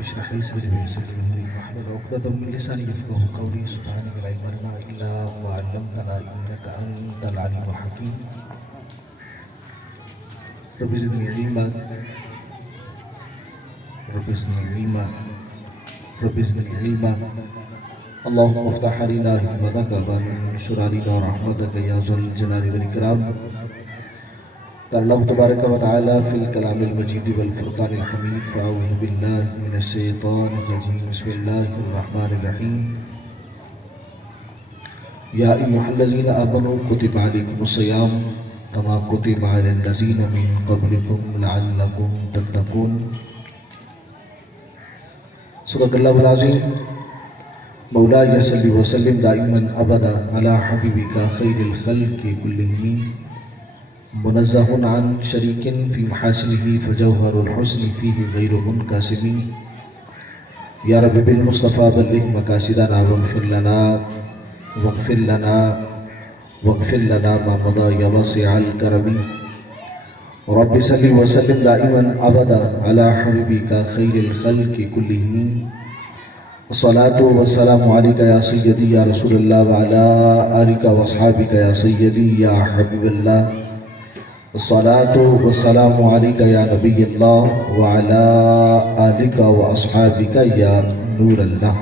اشرح لي صدري ويسر لي امري واحلل عقدة من لساني يفقهوا قولي سبحانك لا علم لنا الا ما علمتنا انك انت العليم الحكيم رب زدني علما رب زدني علما رب زدني علما اللهم افتح علينا حكمتك وانشر علينا رحمتك يا ذا الجلال والاكرام. قال الله تبارك وتعالى في الكلام المجيد والفرقان الحميد فأعوذ بالله من الشيطان الرجيم بسم الله الرحمن الرحيم. يا أيها الذين آمنوا كتب عليكم الصيام كما كتب على الذين من قبلكم لعلكم تتقون. صدق الله العظيم. مولاي صل وسلم دائما أبدا على حبيبك خير الخلق كلهم منزه عن شريك في محاسنه فجوهر الحسن فيه غير منكسب. يا رب بالمصطفى بلغ مقاصدنا واغفر لنا ما مضى يا واسع الكرم. رب صل وسلم دائما أبدا على حبيبك خير الخلق كلهم. الصلاة والسلام عليك يا سيدي يا رسول الله وعلى آلك وأصحابك يا سيدي يا حبيب الله. الصلاة والسلام عليك يا نبي الله وعلى آلك وأصحابك يا نور الله.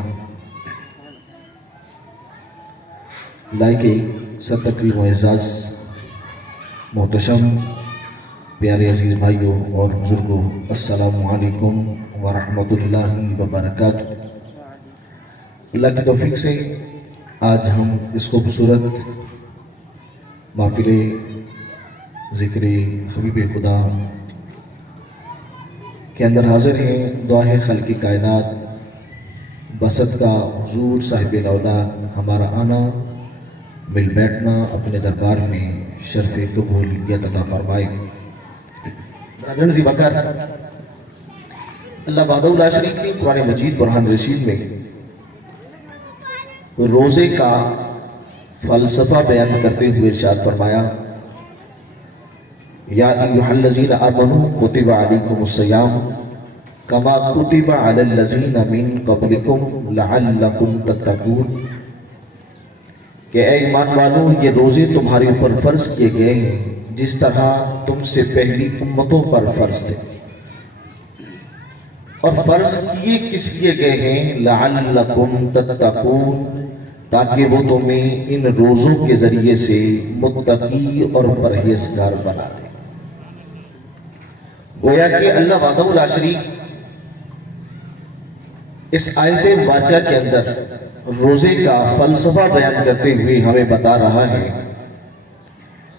لائق سر تکریم و اعزاز محتشم پیارے عزیز بھائیوں اور بزرگوں، السلام علیکم ورحمۃ اللہ وبرکاتہ. اللہ کی توفیق سے آج ہم اس خوبصورت محفل ذکر حبیب خدا کے اندر حاضر ہیں. دعا ہے خالق کائنات بسط کا حضور صاحب الاولاد ہمارا آنا مل بیٹھنا اپنے دربار میں شرف قبولیت عطا فرمائے. برادران زی بکر، اللہ وحدہ لا شریک نے قرآن مجید برہان رشید میں روزے کا فلسفہ بیان کرتے ہوئے ارشاد فرمایا، یا ایہا الذین آمنوا کتب علیکم الصیام کما کتب علی الذین من قبلکم لعلکم تتقون. کہ اے ایمان والو، یہ روزے تمہارے اوپر فرض کیے گئے ہیں جس طرح تم سے پہلی امتوں پر فرض تھے. اور فرض کیے کس لیے گئے ہیں؟ لعلکم تتقون، تاکہ وہ تمہیں ان روزوں کے ذریعے سے متقی اور پرہیزگار بنا دے. گویا کہ اللہ وحدہ لا شریک اس آیت مبارکہ کے اندر روزے کا فلسفہ بیان کرتے ہوئے ہمیں بتا رہا ہے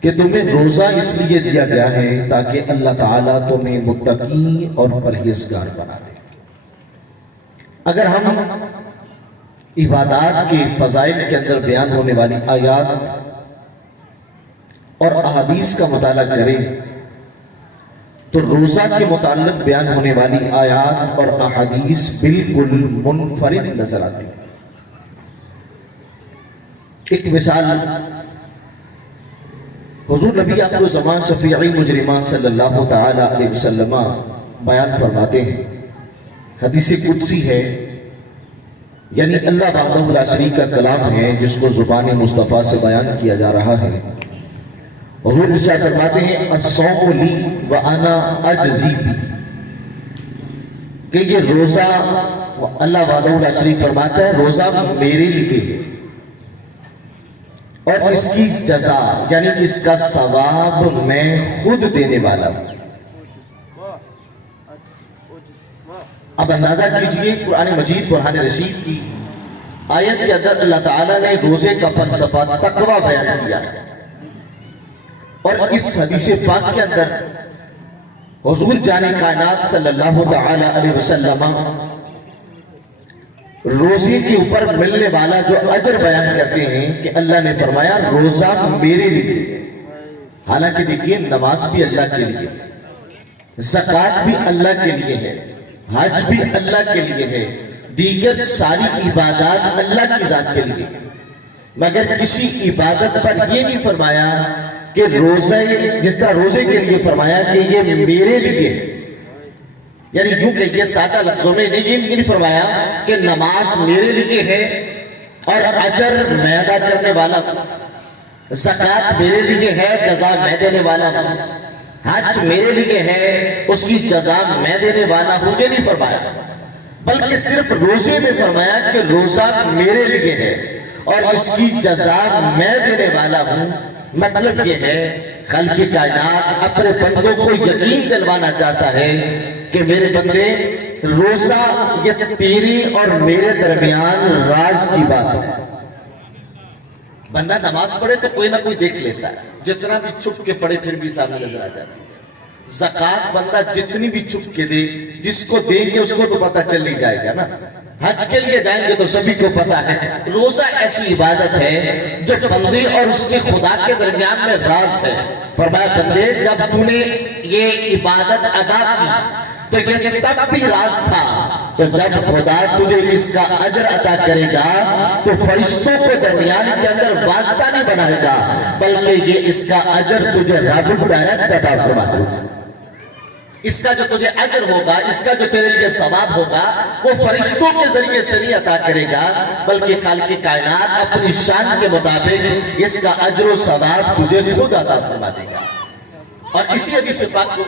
کہ تمہیں روزہ اس لیے دیا گیا ہے تاکہ اللہ تعالیٰ تمہیں متقی اور پرہیزگار بنا دے. اگر ہم عبادات کے فضائل کے اندر بیان ہونے والی آیات اور احادیث کا مطالعہ کریں تو روزہ کے متعلق بیان ہونے والی آیات اور احادیث بالکل منفرد نظر آتی ہیں. ایک مثال حضور نبی آخر الزمان شفیع المجرمین صلی اللہ تعالی علیہ وسلم بیان فرماتے ہیں. حدیث قدسی ہے، یعنی اللہ وحدہ لا شریک کا کلام ہے جس کو زبان مصطفیٰ سے بیان کیا جا رہا ہے. حضور ارشاد فرماتے ہیں، الصوم لی وانا اجزی بی، کہ یہ روزہ اللہ وحدہ لا شریک فرماتا ہے روزہ میرے لیے اور اس کی جزا یعنی اس کا ثواب میں خود دینے والا ہوں. اب اندازہ کیجئے قرآن مجید برہان رشید کی آیت کے اندر اللہ تعالیٰ نے روزے کا فلسفہ تقویٰ بیان کیا ہے، اور اس حدیث پاک کے اندر حضور جان کائنات صلی اللہ تعالی علیہ وسلم روزے کے اوپر ملنے والا جو اجر بیان کرتے ہیں کہ اللہ نے فرمایا روزہ میرے لیے. حالانکہ دیکھیے نماز بھی اللہ کے لیے، زکوٰۃ بھی اللہ کے لیے ہے، حج بھی اللہ کے لیے ہے، دیگر ساری عبادات اللہ کی ذات کے لیے، مگر کسی عبادت پر یہ نہیں فرمایا کہ روزہ جس طرح روزے کے لیے فرمایا کہ یہ میرے لیے یعنی یوں کہ یہ سادہ لفظوں میں نہیں فرمایا کہ نماز میرے لیے ہے اور اجر میں ادا کرنے والا ہوں، زکوٰۃ میرے لیے ہے، جزا میں دینے والا ہوں، حج میرے لیے ہے، اس کی جزا میں دینے والا ہوں، یہ نہیں فرمایا، بلکہ صرف روزے میں فرمایا کہ روزہ میرے لیے ہے اور اس کی جزا میں دینے والا ہوں۔ مطلب یہ ہے خالق کائنات اپنے بندوں کو یقین دلوانا چاہتا ہے کہ میرے بندے، روزہ یہ تیری اور میرے درمیان راز کی بات ہے۔ بندہ نماز پڑھے تو کوئی نہ کوئی دیکھ لیتا ہے، جتنا بھی چھپ کے پڑھے پھر بھی سامنے نظر آ جاتی ہے۔ زکوٰۃ بندہ جتنی بھی چھپ کے دے، جس کو دیں گے اس کو تو پتہ چل ہی جائے گا نا۔ حج کے لیے جائیں گے تو سبھی کو پتا ہے۔ روزہ ایسی عبادت ہے جو بندے اور اس کے خدا کے درمیان میں راز ہے۔ فرمایا بندے، جب تو نے یہ عبادت ادا کی تو یہ تب بھی راز تھا، تو جب خدا تجھے اس کا اجر عطا کرے گا تو فرشتوں کو درمیان کے اندر واسطہ نہیں بنائے گا، بلکہ یہ اس کا اجر تجھے رب ڈائریکٹ عطا فرما دے گا۔ اس کا جو تجھے اجر ہوگا، اس کا جو تیرے لیے ثواب ہوگا، وہ فرشتوں کے ذریعے سے نہیں عطا کرے گا، بلکہ خالق کائنات اپنی شان کے مطابق اس کا اجر و ثواب تجھے خود عطا فرما دے گا۔ اور اسی حدیث پاک کو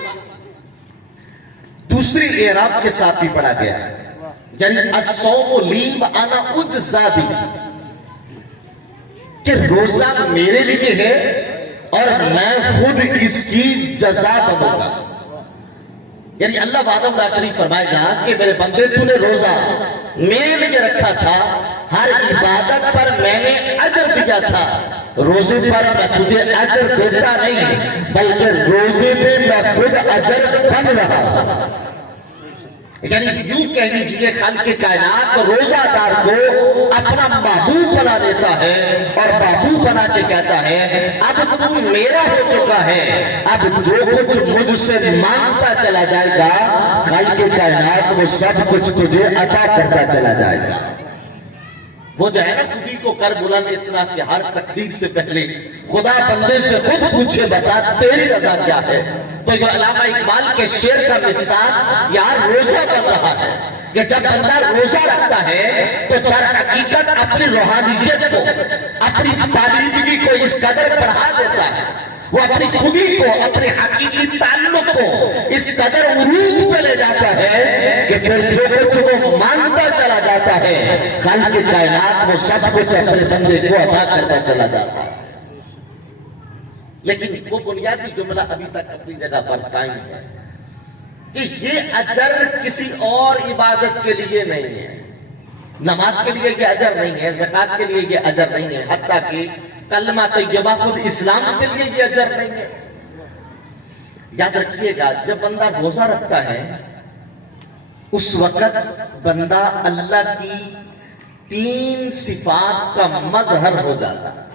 دوسری اعراب کے ساتھ بھی پڑھا گیا ہے، یعنی الصوم لی وانا اجزا بہ، کہ روزہ میرے لیے ہے اور میں خود اس کی جزا دوں گا۔ یعنی اللہ وعدہ اللہ شریف فرمائے گا کہ میرے بندے تو نے روزہ میرے لیے رکھا تھا، ہر عبادت پر میں نے اجر دیا تھا، روزے پر میں تجھے اجر دیتا نہیں بلکہ روزے پہ میں خود اجر بن رہا ہوں۔ یعنی یوں کہہ لیجیے خالق کائنات روزہ دار کو اپنا محبوب بنا دیتا ہے اور محبوب بنا کے کہتا ہے اب تو میرا ہو چکا ہے، اب جو کچھ مجھ سے مانگتا چلا جائے گا خالق کائنات وہ سب کچھ تجھے عطا کرتا چلا جائے گا۔ وہ جو ہے نا خودی کو کر بلند اتنا کہ ہر تقدیر سے پہلے خدا بندے سے خود پوچھے بتا تیری رضا کیا ہے۔ تو یہ علامہ اقبال کے شعر کا مصداق یار روزہ بن رہا ہے کہ جب بندہ روزہ رکھتا ہے تو در حقیقت اپنی روحانیت کو، اپنی پالیدگی کو اس قدر بڑھا دیتا ہے، وہ اپنی خودی کو، اپنے حقیقی تعلق کو اس قدر عروج پہ لے جاتا ہے کہ پھر جو کچھ وہ مانگتا چلا جاتا ہے خالق کائنات وہ سب کچھ اپنے بندے کو عطا کرتا چلا جاتا ہے۔ لیکن وہ بنیادی جملہ ابھی تک اپنی جگہ پر قائم ہے کہ یہ اجر کسی اور عبادت کے لیے نہیں ہے، نماز کے لیے یہ اجر نہیں ہے، زکوٰۃ کے لیے یہ اجر نہیں ہے، حتیٰ کہ کلمہ طیبہ خود اسلام کے لیے یہ اجر نہیں ہے۔ یاد رکھیے گا جب بندہ روزہ رکھتا ہے اس وقت بندہ اللہ کی 3 صفات کا مظہر ہو جاتا ہے۔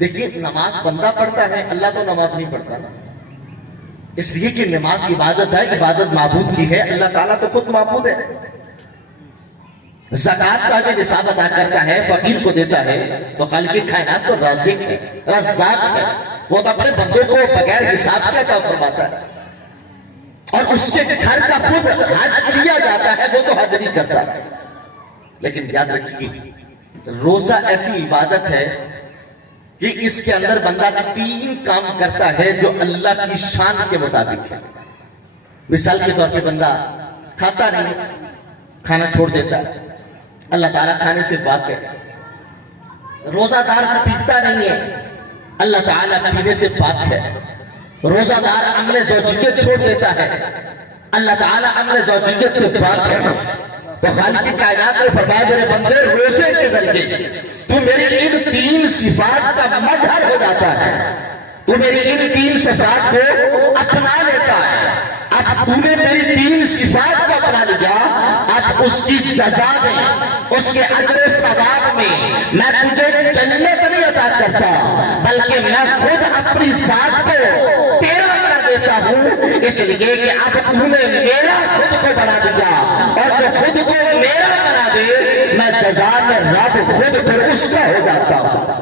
دیکھیے نماز بندہ پڑھتا ہے، اللہ تو نماز نہیں پڑھتا نا، اس لیے کہ نماز عبادت ہے، عبادت معبود کی ہے، اللہ تعالیٰ تو خود معبود ہے۔ زکوٰۃ صاحب نصاب ادا کرتا ہے، فقیر کو دیتا ہے، تو خالق کائنات تو رازق ہے، رزاق ہے، وہ تو اپنے بندوں کو بغیر حساب کے عطا فرماتا ہے۔ اور اس کے گھر کا خود حج کیا جاتا ہے، وہ تو حج نہیں کرتا۔ لیکن یاد رکھیے روزہ ایسی عبادت ہے کہ اس کے اندر بندہ 3 کام کرتا ہے جو اللہ کی شان کے مطابق ہے۔ مثال کے طور پہ بندہ کھاتا نہیں، کھانا چھوڑ دیتا ہے، اللہ تعالیٰ کھانے سے پاک ہے۔ روزہ دار پیتا نہیں ہے، اللہ تعالیٰ پینے سے پاک ہے۔ روزہ دار عمل زوجیت چھوڑ دیتا ہے، اللہ تعالیٰ عمل زوجیت سے پاک ہے۔ تو خالق کائنات نے فرمایا میرے بندے روزے کے ذریعے تو میری ان 3 صفات کا مظہر ہو جاتا ہے، تو میری ان 3 صفات کو اپنا لیتا ہے۔ اب تو نے میری 3 صفات کو اپنا لیا، اب اس کی جزا میں، اس کے اجر و ثواب میں تجھے جنت نہیں عطا کرتا بلکہ میں خود اپنی ذات کو تیرا کر دیتا ہوں، اس لیے کہ اب تو نے میرا خود کو بنا دیا، اور جو خود کو میرا بنا دے میں جزا میں رب خود پھر اس کا ہو جاتا ہوں۔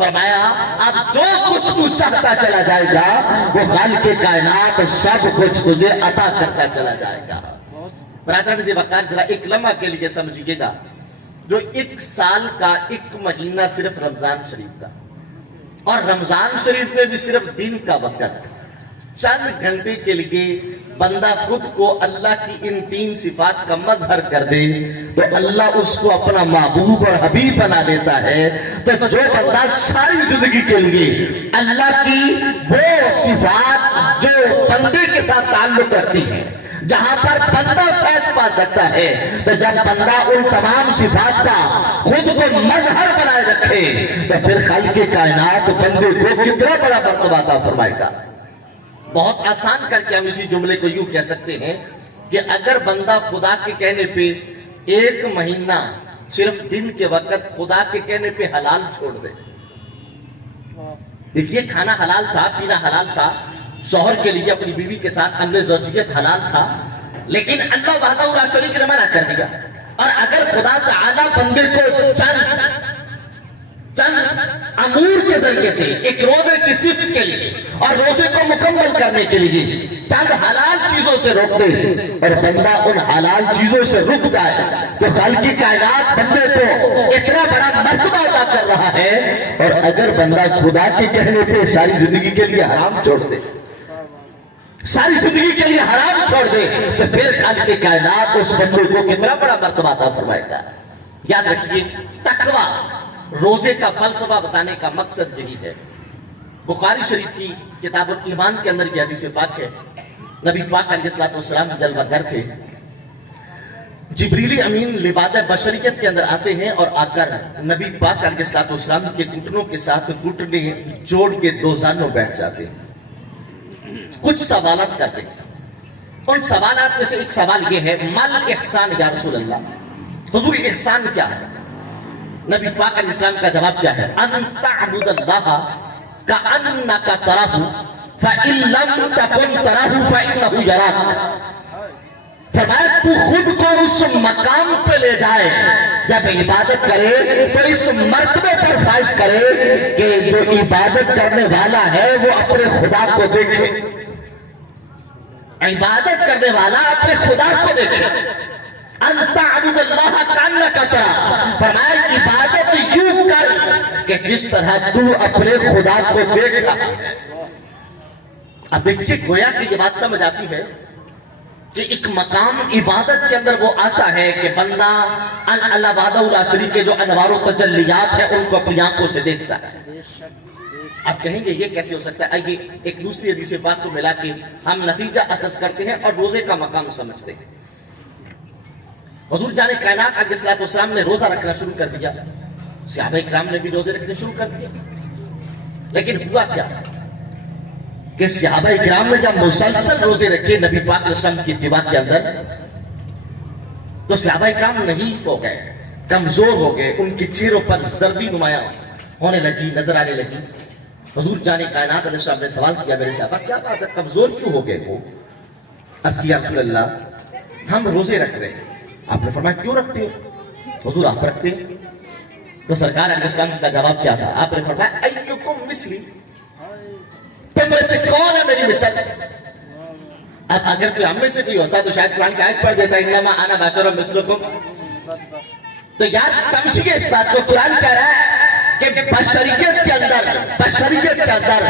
فرمایا اب جو کچھ تو چاہتا چلا جائے گا وہ خالق کائنات سب کچھ تجھے عطا کرتا چلا جائے گا۔ برادران سے وقار ذرا ایک لمحہ کے لیے سمجھیے گا، جو ایک سال کا ایک مہینہ صرف رمضان شریف کا، اور رمضان شریف میں بھی صرف دن کا وقت چند گھنٹے کے لیے بندہ خود کو اللہ کی ان تین صفات کا مظہر کر دے تو اللہ اس کو اپنا محبوب اور حبیب بنا دیتا ہے۔ تو جو بندہ ساری زندگی کے لیے اللہ کی وہ صفات جو بندے کے ساتھ تعلق رکھتی ہیں، جہاں پر بندہ فیض پا سکتا ہے، تو جب بندہ ان تمام صفات کا خود کو مظہر بنائے رکھے تو پھر خالق کائنات بندے کو کتنا بڑا مرتبہ عطا فرمائے گا۔ بہت آسان کر کے ہم اسی جملے کو یوں کہہ سکتے ہیں کہ اگر بندہ خدا کے کہنے پہ ایک مہینہ صرف دن کے وقت خدا کے کہنے پہ حلال چھوڑ دے، دیکھیے کھانا حلال تھا، پینا حلال تھا، شوہر کے لیے اپنی بیوی کے ساتھ عمل زوجیت حلال تھا، لیکن اللہ وحدہ لا شریک نے منع کر دیا۔ اور اگر خدا تعالی بندے کو چند امور کے ذریعے سے ایک روزے کی صفت کے لیے اور روزے کو مکمل کرنے کے لیے چند حلال چیزوں سے روک دے اور بندہ ان حلال چیزوں سے رک جائے تو خالق کائنات بندے کو اتنا بڑا مرتبہ عطا کر رہا ہے۔ اور اگر بندہ خدا کے کہنے پہ ساری زندگی کے لیے حرام چھوڑ دے، ساری زندگی کے لیے حرام چھوڑ دے تو پھر خالق کائنات اس بندے کو کتنا بڑا مرتبہ عطا فرمائے گا۔ یاد رکھیے تقویٰ روزے کا فلسفہ بتانے کا مقصد یہی ہے۔ بخاری شریف کی کتاب الایمان کے اندر یہ حدیث پاک ہے، نبی پاک علیہ السلام جلوہ گر تھے، جبریل امین لباد بشریت کے اندر آتے ہیں اور آ کر نبی پاک علیہ السلام کے گھٹنوں کے ساتھ گھٹنے جوڑ کے دوزانوں بیٹھ جاتے ہیں، کچھ سوالات کرتے ہیں۔ ان سوالات میں سے ایک سوال یہ ہے، مل احسان یا رسول اللہ، حضور احسان کیا ہے؟ نبی پاک علیہ السلام کا جواب کیا ہے؟ ان تعبد اللہ کأنک تراہ فإن لم تکن تراہ فإنہ یراک۔ فرمایا تو خود کو اس مقام پہ لے جائے، جب عبادت کرے تو اس مرتبے پر فائز کرے کہ جو عبادت کرنے والا ہے وہ اپنے خدا کو دیکھے، عبادت کرنے والا اپنے خدا کو دیکھے۔ ان تعبد اللہ کأنک تراہ، فرمایا عبادت یوں کر کہ جس طرح تو اپنے خدا کو دیکھ رہا ہے۔ اب دیکھیے گویا کہ یہ بات سمجھ آتی ہے کہ ایک مقام عبادت کے اندر وہ آتا ہے کہ بندہ اللہ وحدہ لا شریک کے جو انوار و تجلیات ہیں ان کو اپنی آنکھوں سے دیکھتا ہے۔ آپ کہیں گے یہ کیسے ہو سکتا ہے؟ آئیے ایک دوسری حدیث پاک کو ملا کے ہم نتیجہ اخذ کرتے ہیں اور روزے کا مقام سمجھتے ہیں۔ حضور جانے کائنات علیہ السلام نے روزہ رکھنا شروع کر دیا، صحابہ اکرام نے بھی روزے رکھنے شروع کر دیا، لیکن ہوا کیا کہ صحابہ اکرام نے جب مسلسل روزے رکھے نبی پاک علیہ السلام کی اتباع کے اندر تو صحابہ اکرام نحیف ہو گئے، کمزور ہو گئے، ان کی چہروں پر زردی نمایاں ہونے لگی، نظر آنے لگی۔ حضور جانے کائنات علیہ السلام نے سوال کیا، میرے صحابہ کیا بات ہے، کمزور کیوں ہو گئے ہو؟ عرض کیا رسول اللہ ہم روزے رکھ رہے ہیں۔ آپ نے فرمایا کیوں رکھتے ہو؟ حضور آپ رکھتے ہیں؟ تو سرکار علیہ السلام کا جواب کیا تھا؟ آپ نے فرمایا ایکم مثلی، تم میں سے کون ہے میری مثل؟ اب اگر کوئی ہم میں سے بھی ہوتا تو شاید قرآن کی آیت پڑھ دیتا انما انا بشر مثلکم۔ تو یاد سمجھیے اس بات کو، قرآن کہہ رہا ہے کہ بشریت کے اندر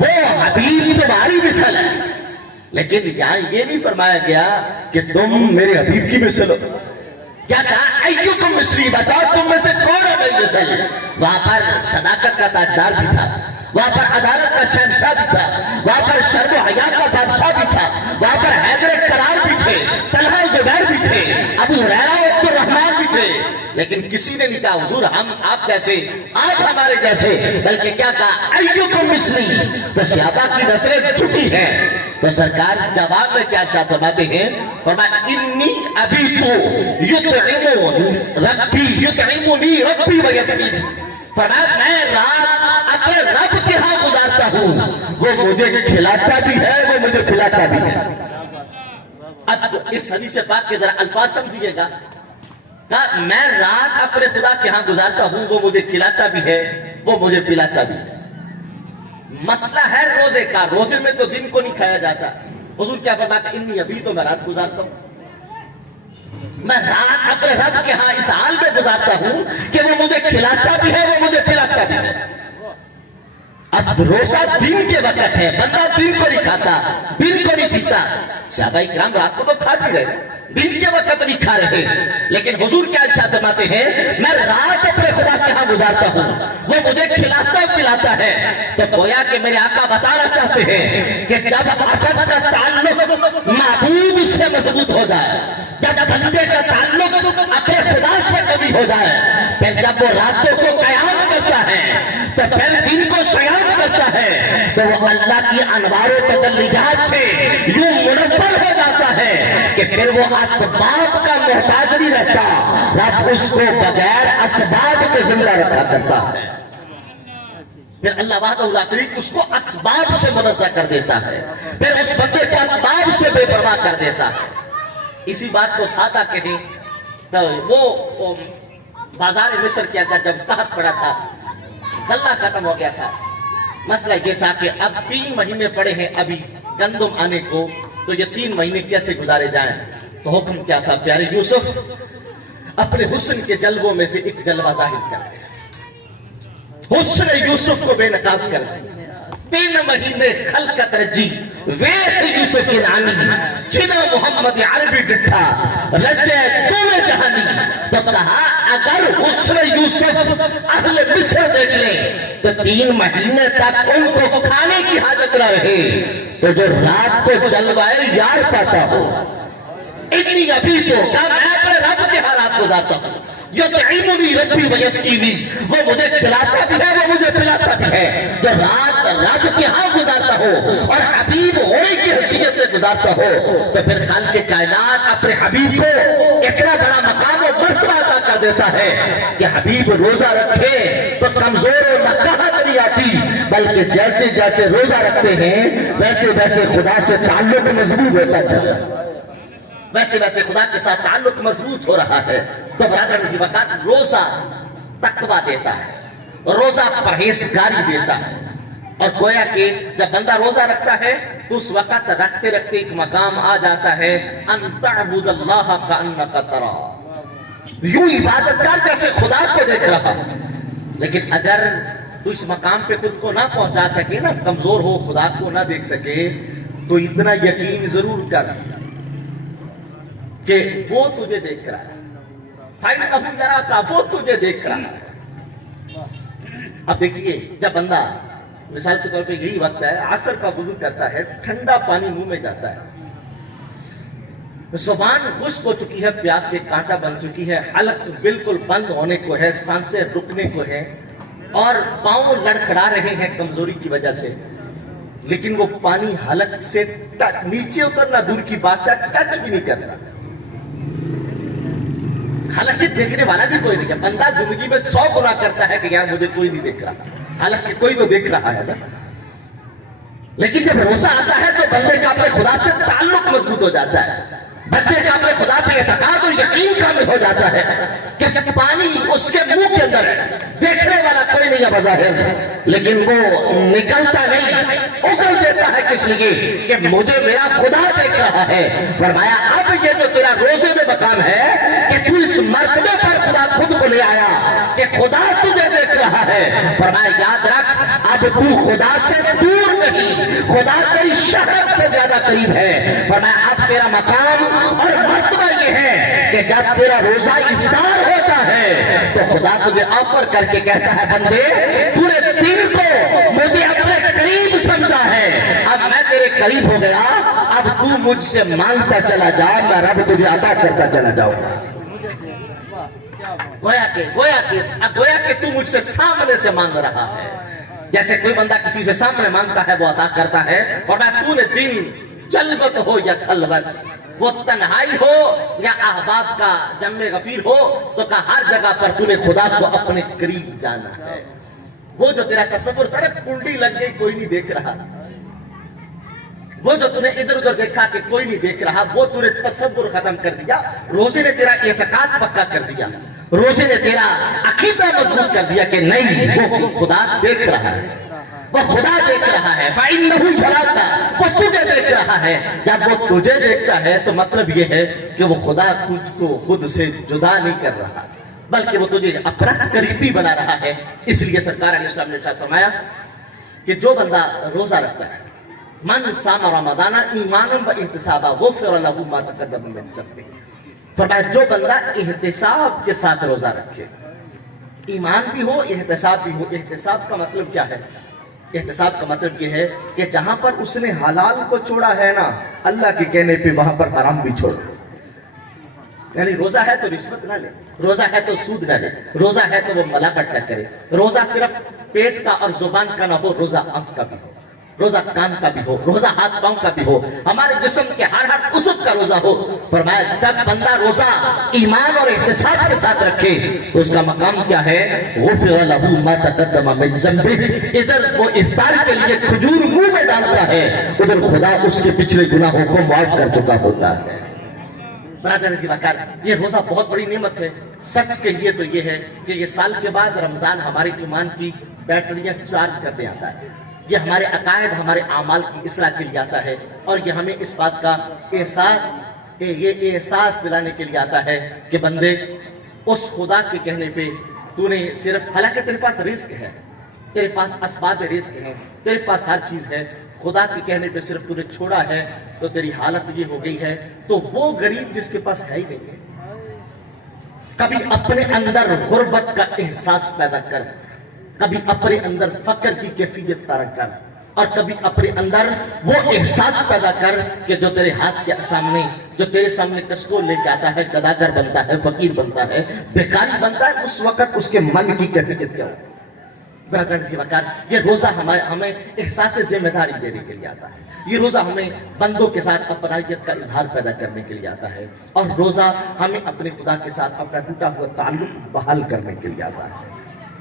وہ حبیب تمہاری مثل ہے، لیکن یہاں یہ نہیں فرمایا گیا کہ تم میرے حبیب کی مثل ہو۔ کیا کہا؟ ایکم مثلی، بتاؤ تم میں سے کون ہے میری مثل؟ وہاں پر صداقت کا تاجدار بھی تھا، وہاں پر عدالت کا شہنشاہ بھی تھا، وہاں پر شرم و حیا کا بادشاہ بھی تھا، وہاں پر حیدر کرار بھی تھے، طلحہ زبیر بھی تھے، ابو ہریرہ عبد الرحمن بھی تھے، لیکن کسی نے نہیں کہا حضور ہم آپ جیسے، آپ ہمارے جیسے، بلکہ کیا کہا؟ ایکم مثلی۔ تو صحابہ کی نظریں جھکی ہیں، تو سرکار جواب میں کیا ارشاد فرماتے ہیں؟ فرمایا انی ابیت یطعمنی ربی ویسقین، فرمایا میں رات اپنے رب کے ہاں گزارتا ہوں، وہ مجھے کھلاتا بھی ہے وہ مجھے پلاتا بھی ہے۔ اب اس حدیث پاک کے ذرا الفاظ سمجھیے گا، کہا میں رات اپنے خدا کے ہاں گزارتا ہوں، وہ مجھے کھلاتا بھی ہے وہ مجھے پلاتا بھی ہے. مسئلہ ہے روزے کا. روزے میں تو دن کو نہیں کھایا جاتا. حضور کیا فرماتے انی ابھی تو میں رات گزارتا ہوں, میں رات اپنے رب کے ہاں اس حال میں گزارتا ہوں کہ وہ مجھے کھلاتا بھی ہے, وہ مجھے پلاتا بھی ہے. اب روزہ دن کے وقت ہے, بندہ دن کو نہیں کھاتا, دن کو نہیں پیتا. صحابہ کرام رات کو تو کھا بھی رہے, دن کے وقت نہیں کھا رہے, لیکن حضور کیا ارشاد فرماتے ہیں میں رات اپنے خدا کے ہاں گزارتا ہوں, وہ مجھے کھلاتا پلاتا ہے. تو گویا کہ میرے آقا بتانا چاہتے ہیں کہ جب عبد کا تعلق معبود سے مضبوط ہو جائے, جب بندے کا تعلق اپنے خدا سے قوی ہو جائے, پھر جب وہ راتوں کو قیام کرتا ہے تو پھر دن کو سیام کرتا ہے, تو وہ اللہ کی انوار و تجلیات سے یوں منور ہو جاتا ہے کہ پھر وہ اسباب کا محتاج نہیں رہتا, رب اس کو بغیر اسباب کے زندہ رکھا کرتا ہے. پھر اللہ وحدہ لا شریک اس کو اسباب سے منزہ کر دیتا ہے, پھر اس بندے کو اسباب سے بے پرواہ کر دیتا ہے. اسی بات کو سادہ کہیں تو وہ بازار مصر کیا تھا, جب قحط پڑا تھا, غلہ ختم ہو گیا تھا. مسئلہ یہ تھا کہ اب 3 مہینے پڑے ہیں ابھی گندم آنے کو, تو یہ 3 مہینے کیسے گزارے جائیں. تو حکم کیا تھا, پیارے یوسف اپنے حسن کے جلووں میں سے ایک جلوہ ظاہر کر دیں, حسن یوسف کو بے نقاب کر دیں. 3 مہینے خلقت رجی ویخ یوسف کی نانی, چنا محمد عربی ڈٹھا رجے دوے جہانی. تو کہا اگر حسن یوسف اہل مصر دیکھ لیں تو 3 مہینے تک ان کو کھانے کی حاجت نہ رہے, تو جو رات کو جلوائے یار پاتا ہو. اتنی ابھی تو کہا میں اپنے رب کے حالات گزارتا ہوں, یطعمنی ربی ویسقینی, وہ مجھے کھلاتا بھی ہے, وہ مجھے پلاتا بھی ہے. جو رات رب کے ہاں گزارتا ہو اور حبیب ہونے کی حیثیت سے گزارتا ہو, تو پھر خالق کائنات اپنے حبیب کو اتنا بڑا مقام و مرتبہ عطا کر دیتا ہے کہ حبیب روزہ رکھے تو کمزور و نقاہت نہیں آتی, بلکہ جیسے جیسے روزہ رکھتے ہیں ویسے ویسے خدا سے تعلق مضبوط ہوتا چلتا ہے, ویسے ویسے خدا کے ساتھ تعلق مضبوط ہو رہا ہے. تو برادر اسی وقت روزہ تقویٰ دیتا ہے, روزہ پرہیزگاری دیتا ہے. اور گویا کہ جب بندہ روزہ رکھتا ہے تو اس وقت رکھتے رکھتے ایک مقام آ جاتا ہے, ان تعبد اللہ کأنک تراہ, یوں عبادت کر جیسے خدا کو دیکھ رہا. لیکن اگر تو اس مقام پہ خود کو نہ پہنچا سکے, نا کمزور ہو, خدا کو نہ دیکھ سکے, تو اتنا یقین ضرور کر کہ وہ تجھے دیکھ رہا ہے. فَإِنَّهُ يَرَاكَ, وہ تجھے دیکھ رہا ہے. اب دیکھیے جب بندہ مثال کے طور پہ یہی وقت ہے, عصر کا وضو کرتا ہے, ٹھنڈا پانی منہ میں جاتا ہے, زبان خشک ہو چکی ہے, پیاس سے کانٹا بن چکی ہے, حلق بالکل بند ہونے کو ہے, سانسیں رکنے کو ہے, اور پاؤں لڑکھڑا رہے ہیں کمزوری کی وجہ سے, لیکن وہ پانی حلق سے نیچے اترنا دور کی بات ہے, ٹچ بھی نہیں کرتا. حالانکہ دیکھنے والا بھی کوئی نہیں ہے. بندہ زندگی میں 100 گناہ کرتا ہے کہ یار مجھے کوئی نہیں دیکھ رہا, حالانکہ کوئی تو دیکھ رہا ہے نا. لیکن جب روزہ آتا ہے تو بندے کا اپنے خدا سے تعلق مضبوط ہو جاتا ہے, بندے کا اپنے خدا پہ اعتقاد اور یقین کامل ہو جاتا ہے کہ پانی اس کے منہ کے اندر ہے, دیکھنے والا کوئی نہیں ہے بظاہر, لیکن وہ نکلتا نہیں, اگل دیتا ہے کس لیے کہ مجھے میرا خدا دیکھ رہا ہے. فرمایا اب یہ جو تیرا روزے میں مقام ہے کہ تو اس مرتبے پر خدا خود کو لے آیا کہ خدا تجھے دیکھ رہا ہے. فرمایا یاد رکھ, اب تو خدا سے دور نہیں, خدا تیری شہرت سے زیادہ قریب ہے. فرمایا اب تیرا مقام اور مرتبہ یہ ہے کہ جب تیرا روزہ افطار ہوتا ہے تو خدا تجھے آفر کر کے کہتا ہے بندے تو نے دن کو مجھے اپنے قریب سمجھا ہے, اب میں تیرے قریب ہو گیا, اب تو مجھ سے مانگتا چلا جا, میں رب تجھے عطا کرتا چلا جاؤں گا. گویا کہ تو مجھ سے سامنے سے مانگ رہا ہے, جیسے کوئی بندہ کسی سے سامنے مانگتا ہے وہ عطا کرتا ہے. فرمایا تو نے دن جلوت ہو یا خلوت, وہ تنہائی ہو یا احباب کا جمع غفیر ہو, تو کہا ہر جگہ پر تو نے خدا کو اپنے قریب جانا ہے. وہ جو تیرا تصور تھا, کنڈی لگ گئی کوئی نہیں دیکھ رہا, وہ جو تو نے ادھر ادھر دیکھا کہ کوئی نہیں دیکھ رہا, وہ تو نے تصور ختم کر دیا. روزے نے تیرا اعتقاد پکا کر دیا, روزے نے تیرا عقیدہ مضبوط کر دیا کہ نہیں، وہ خدا دیکھ رہا ہے، وہ خدا دیکھ رہا ہے، فَإِنَّهُ يَرَاكَ، وہ تجھے دیکھ رہا ہے۔ جب وہ تجھے دیکھتا ہے تو مطلب یہ ہے کہ وہ خدا تجھ کو خود سے جدا نہیں کر رہا، بلکہ وہ تجھے اپنا قریبی بنا رہا ہے۔ اس لیے سرکار علیہ السلام نے ارشاد فرمایا کہ جو بندہ روزہ رکھتا ہے، من صام رمضان ایمانا و احتسابا غفر له ما تقدم من ذنبہ، فرمایا جو بندہ احتساب کے ساتھ روزہ رکھے، ایمان بھی ہو احتساب بھی ہو۔ احتساب کا مطلب کیا ہے؟ احتساب کا مطلب یہ ہے کہ جہاں پر اس نے حلال کو چھوڑا ہے نا، اللہ کے کہنے پہ وہاں پر حرام بھی چھوڑ دے۔ یعنی روزہ ہے تو رشوت نہ لے، روزہ ہے تو سود نہ لے، روزہ ہے تو وہ ملاقت نہ کرے، روزہ صرف پیٹ کا اور زبان کا نہ ہو، روزہ آنکھ کا بھی ہو، روزہ کان کا بھی ہو، روزہ ہاتھ پاؤں کا بھی ہو، ہمارے جسم کے ہر عضو کا روزہ ہو۔ فرمایا جب بندہ روزہ ایمان اور احتساب کے ساتھ رکھے تو اس کا مقام کیا ہے؟ غفر له ما تقدم من ذنبہ۔ ادھر وہ افطار کے لیے کھجور منہ میں ڈالتا ہے، ادھر خدا اس کے پچھلے گناہوں کو معاف کر چکا ہوتا ہے۔ برادر کی وقار، یہ روزہ بہت بڑی نعمت ہے۔ سچ کہیے تو یہ ہے کہ یہ سال کے بعد رمضان ہمارے ایمان کی بیٹریاں چارج کرنے آتا ہے، یہ ہمارے عقائد، ہمارے اعمال کی اصلاح کے لیے آتا ہے، اور یہ ہمیں اس بات کا احساس دلانے کے لیے آتا ہے کہ بندے اس خدا کے کہنے پہ تو نے صرف، حالانکہ تیرے پاس رزق ہے، تیرے پاس اسباب رزق ہیں، تیرے پاس ہر چیز ہے، خدا کے کہنے پہ صرف تو نے چھوڑا ہے تو تیری حالت یہ ہو گئی ہے۔ تو وہ غریب جس کے پاس ہے ہی نہیں ہے، کبھی اپنے اندر غربت کا احساس پیدا کر، کبھی اپنے اندر فقر کی کیفیت پیدا کر، اور کبھی اپنے اندر وہ احساس پیدا کر کہ جو تیرے ہاتھ کے سامنے، جو تیرے سامنے کسکو لے کے آتا ہے، گداگر بنتا ہے، فقیر بنتا ہے، بیکاری بنتا ہے، اس وقت اس کے من کی کیفیت کیا ہوتی ہے؟ برادر کی وقار، یہ روزہ ہمیں احساس ذمہ داری دینے کے لیے آتا ہے، یہ روزہ ہمیں بندوں کے ساتھ اپنائیت کا اظہار پیدا کرنے کے لیے آتا ہے، اور روزہ ہمیں اپنے خدا کے ساتھ اپنا ٹوٹا ہوا تعلق بحال کرنے کے لیے آتا ہے۔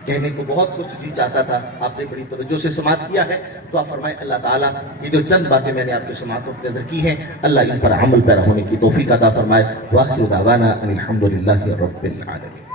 کہنے کو بہت کچھ جی چاہتا تھا، آپ نے بڑی توجہ سے سماعت کیا ہے، تو آپ فرمائیں اللہ تعالیٰ یہ جو چند باتیں میں نے آپ کی سماعتوں کی نظر کی ہیں، اللہ ان پر عمل پیرا ہونے کی توفیق عطا فرمائے۔ وآخر دعوانا ان الحمد للہ رب العالمین۔